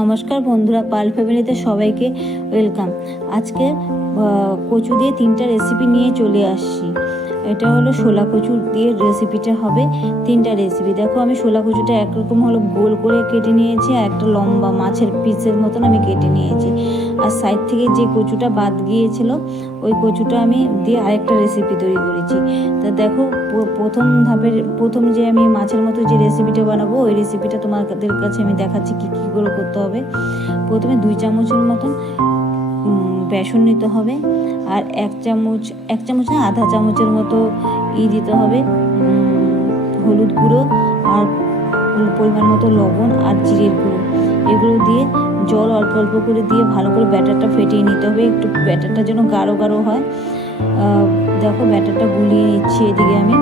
নমস্কার বন্ধুরা, পাল ফ্যামিলিতে সবাইকে ওয়েলকাম। আজকে কচু দিয়ে 3টা রেসিপি নিয়ে চলে আসছি। এটা হলো শোলা কচু দিয়ে রেসিপিটা হবে 3টা রেসিপি। দেখো, আমি শোলা কচুটা একরকম হলো গোল করে কেটে নিয়েছি, আর একটা লম্বা মাছের পিসের মতন আমি কেটে নিয়েছি। আর সাইড থেকে যে কচুটা বাদ গিয়েছিল ওই কচুটা আমি দিয়ে আরেকটা রেসিপি তৈরি করেছি। তা দেখো, প্রথম যে আমি মাছের মতো যে রেসিপিটা বানাবো ওই রেসিপিটা তোমাদের কাছে আমি দেখাচ্ছি কী কী করে করতে হবে। প্রথমে 2 চামচের মতন বেসন নিতে হবে, আর এক চামচ না, আধা চামচের মতো দিতে হবে হলুদ গুঁড়ো, আর পরিমাণ মতো লবণ আর জিরের গুঁড়ো। এগুলো দিয়ে জল অল্প অল্প করে দিয়ে ভালো করে ব্যাটারটা ফেটিয়ে নিতে হবে, একটু ব্যাটারটা যেন গাঢ় গাঢ় হয়। দেখো, ব্যাটারটা গুলিয়ে নিচ্ছি এদিকে আমি।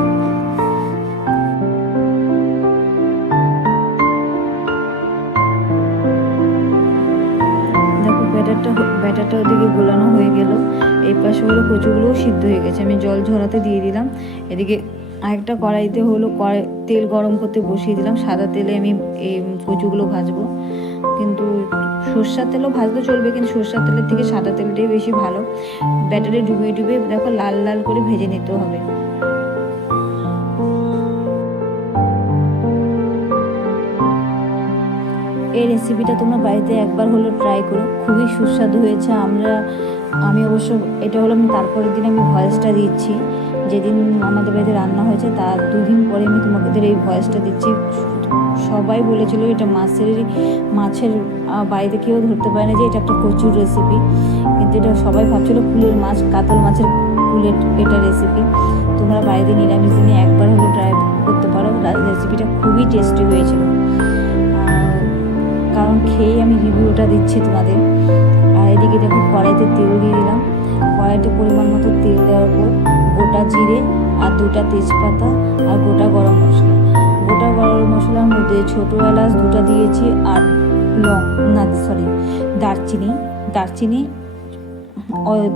দেখো, ব্যাটারটা ওদিকে গোলানো হয়ে গেল। এই পাশে হলো কচুগুলোও সিদ্ধ হয়ে গেছে, আমি জল ঝরাতে দিয়ে দিলাম। এদিকে আরেকটা কড়াইতে হলো তেল গরম করতে বসিয়ে দিলাম। সাদা তেলে আমি এই কচুগুলো ভাজবো, কিন্তু সরষের তেলও ভাজতে চলবে, কিন্তু সরষের তেলের থেকে সাদা তেলটাই বেশি ভালো। ব্যাটারে ডুবিয়ে ডুবিয়ে দেখো লাল লাল করে ভেজে নিতে হবে। এই রেসিপিটা তোমরা বাড়িতে একবার হলো ট্রাই করো, খুবই সুস্বাদু হয়েছে। আমি অবশ্য এটা হলো আমি তারপরের দিন আমি ভয়েসটা দিচ্ছি, যেদিন আমাদের বাড়িতে রান্না হয়েছে তার 2 দিন পরে আমি তোমাদের এই ভয়েসটা দিচ্ছি। সবাই বলেছিল এটা মাছের বাইরে কেউ ধরতে পারে না যে এটা একটা কচুর রেসিপি, কিন্তু এটা সবাই ভাবছিল কুলের মাছ, কাতল মাছের কুলের এটা রেসিপি। তোমরা বাড়িতে নিরামিষ দিনে একবার হলো ট্রাই করতে পারো। রেসিপিটা খুবই টেস্টি হয়েছিল, কারণ খেয়েই আমি রিভিউটা দিচ্ছি তোমাদের। আর এদিকে দেখো, কড়াইতে তেল দিয়ে দিলাম। কড়াইতে পরিমাণ মতো তেল দেওয়ার পর গোটা জিরে আর 2টা তেজপাতা আর গোটা গরম মশলার মধ্যে ছোটো এলাচ 2টা দিয়েছি, আর দারচিনি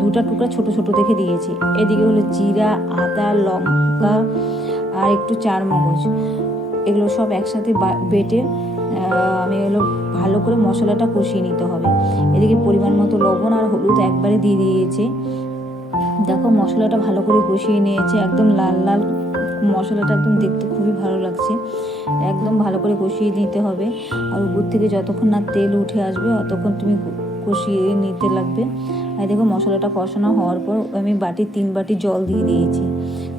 2টা টুকরা ছোট ছোট দেখে দিয়েছি। এদিকে হলো জিরা, আদা, লঙ্কা আর একটু চারমগজ, এগুলো সব একসাথে বেটে আমি হলো ভালো করে মশলাটা কষিয়ে নিতে হবে। এদিকে পরিমাণ মতো লবণ আর হলুদ একবারে দিয়ে দিয়েছি। দেখো, মশলাটা ভালো করে কষিয়ে নিয়েছে, একদম লাল লাল মশলাটা, একদম দেখতে খুবই ভালো লাগছে। একদম ভালো করে কষিয়ে নিতে হবে, আর উপর থেকে যতক্ষণ না তেল উঠে আসবে ততক্ষণ তুমি কষিয়ে নিতে লাগবে। আর দেখো, মশলাটা কষানো হওয়ার পর আমি 3 বাটি জল দিয়ে দিয়েছি,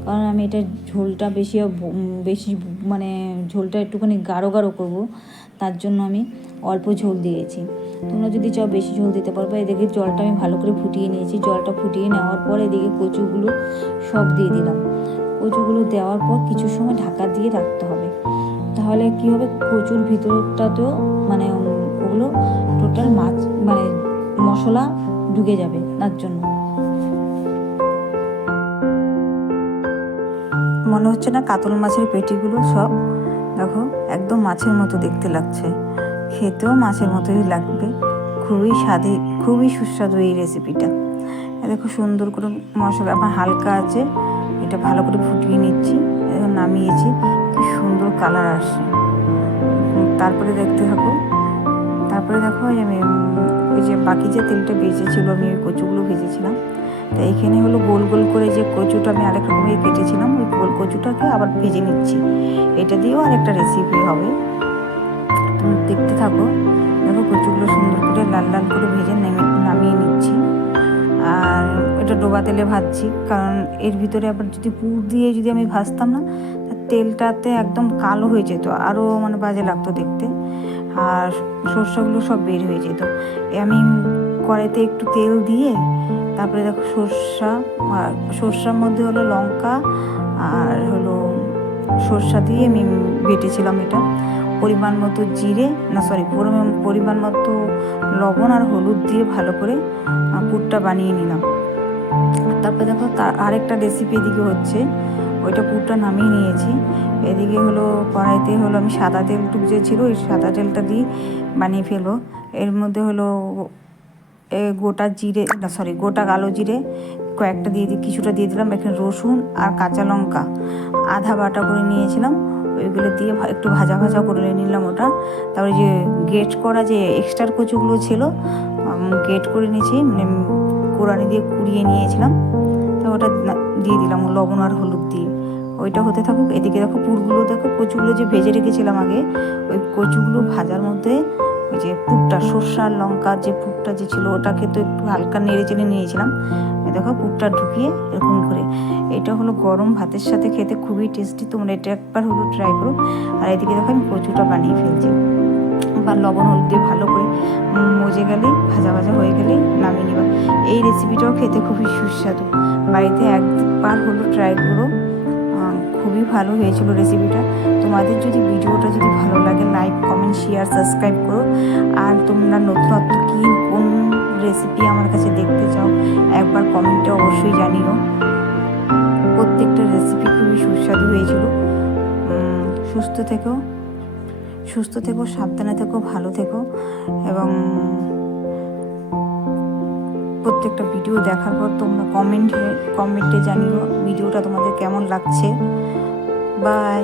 কারণ আমি এটা ঝোলটা বেশি মানে ঝোলটা একটুখানি গাঢ় গাঢ় করবো, তার জন্য আমি অল্প ঝোল দিয়েছি। তোমরা যদি চাও বেশি ঝোল দিতে পারবে। এদিকে জলটা আমি ভালো করে ফুটিয়ে নিয়েছি। জলটা ফুটিয়ে নেওয়ার পর এদিকে কচুগুলো সব দিয়ে দিলাম। কচুগুলো দেওয়ার পর কিছু সময় ঢাকা দিয়ে রাখতে হবে, তাহলে কি হবে, কচুর ভিতরটাতেও মানে ওগুলো টোটাল মাছ মানে মশলা ঢুকে যাবে, তার জন্য। মনে হচ্ছে না কাতল মাছের পেটিগুলো সব দেখো একদম মাছের মতো দেখতে লাগছে, খেতেও মাছের মতোই লাগবে। খুবই সুস্বাদু এই রেসিপিটা। দেখো, সুন্দর করে মশলা আমার হালকা আছে, এটা ভালো করে ফুটিয়ে নিচ্ছি। এখন নামিয়েছি, কি সুন্দর কালার আসছে। তারপরে দেখো আমি ওই যে বাকি যে তেলটা বেঁচেছিল, আমি ওই কচুগুলো ভেজেছিলাম। তো এইখানে হলো গোল গোল করে যে কচুটা আমি আরেক রকমের কেটেছিলাম, ওই গোল কচুটাকে আবার ভেজে নিচ্ছি। এটা দিয়েও আরেকটা রেসিপি হবে, তুমি দেখতে থাকো। দেখো, কচুগুলো সুন্দর করে লাল লাল করে ভেজে নামিয়ে নিচ্ছি। আর এটা ডোবা তেলে ভাজছি, কারণ এর ভিতরে আবার যদি পুর দিয়ে যদি আমি ভাজতাম না, তেলটাতে একদম কালো হয়ে যেত, আরও মানে বাজে লাগতো দেখতে, আর সরষেগুলো সব বের হয়ে যেত। আমি কড়াইতে একটু তেল দিয়ে তারপরে দেখো সরষার মধ্যে হলো লঙ্কা আর হলো সরষা দিয়ে আমি বেটেছিলাম এটা। পরিমাণ মতো পরিমাণ মতো লবণ আর হলুদ দিয়ে ভালো করে পুরটা বানিয়ে নিলাম। তারপরে দেখো, আরেকটা রেসিপি এদিকে হচ্ছে, ওইটা পুরটা নামিয়ে নিয়েছি। এদিকে হলো কড়াইতে হলো আমি সাদা তেল যে ছিল ওই সাদা তেলটা দিয়ে বানিয়ে ফেলবো। এর মধ্যে হলো গোটা কালো জিরে কিছুটা দিয়ে দিলাম। এখানে রসুন আর কাঁচা লঙ্কা আধা বাটা করে নিয়েছিলাম, ওইগুলো দিয়ে একটু ভাজা ভাজা করে নিলাম ওটা। তারপরে যে গ্রেট করা যে এক্সট্রা কচুগুলো ছিল গ্রেট করে নিয়েছি, মানে কোরানি দিয়ে কুড়িয়ে নিয়েছিলাম, তো ওটা দিয়ে দিলাম লবণ আর হলুদ দিয়ে। ওইটা হতে থাকুক। এদিকে দেখো পুরগুলো, দেখো কচুগুলো যে ভেজে রেখেছিলাম আগে, ওই কচুগুলো ভাজার মধ্যে ওই যে পুরটা, সর্ষে আর লঙ্কার যে পুরটা যে ছিল ওটাকে তো একটু হালকা নেড়ে চেড়ে নিয়েছিলাম। দেখো পুরটা ঢুকিয়ে এরকম করে, এটা হলো গরম ভাতের সাথে খেতে খুবই টেস্টি। তোমরা এটা একবার হলো ট্রাই করো। আর এদিকে দেখো আমি কচুটা বানিয়ে ফেলছি, বা লবণ হলুদ দিয়ে ভালো করে মজে গেলেই, ভাজা ভাজা হয়ে গেলেই নামিয়ে নেবা। এই রেসিপিটাও খেতে খুবই সুস্বাদু, বাড়িতে একবার হলো ট্রাই করো, খুবই ভালো হয়েছিল রেসিপিটা। তোমাদের যদি ভিডিওটা যদি ভালো লাগে লাইক কমেন্ট শেয়ার সাবস্ক্রাইব করো। আর তোমরা নতুনত্ব কী কোন রেসিপি আমার কাছে দেখতে চাও একবার কমেন্টে অবশ্যই জানিও। প্রত্যেকটা রেসিপি খুবই সুস্বাদু হয়েছিল। সুস্থ থেকো, সাবধানে থেকো, ভালো থেকো, এবং প্রত্যেকটা ভিডিও দেখার পর তোমরা কমেন্টে জানিও ভিডিওটা তোমাদের কেমন লাগছে। বাই।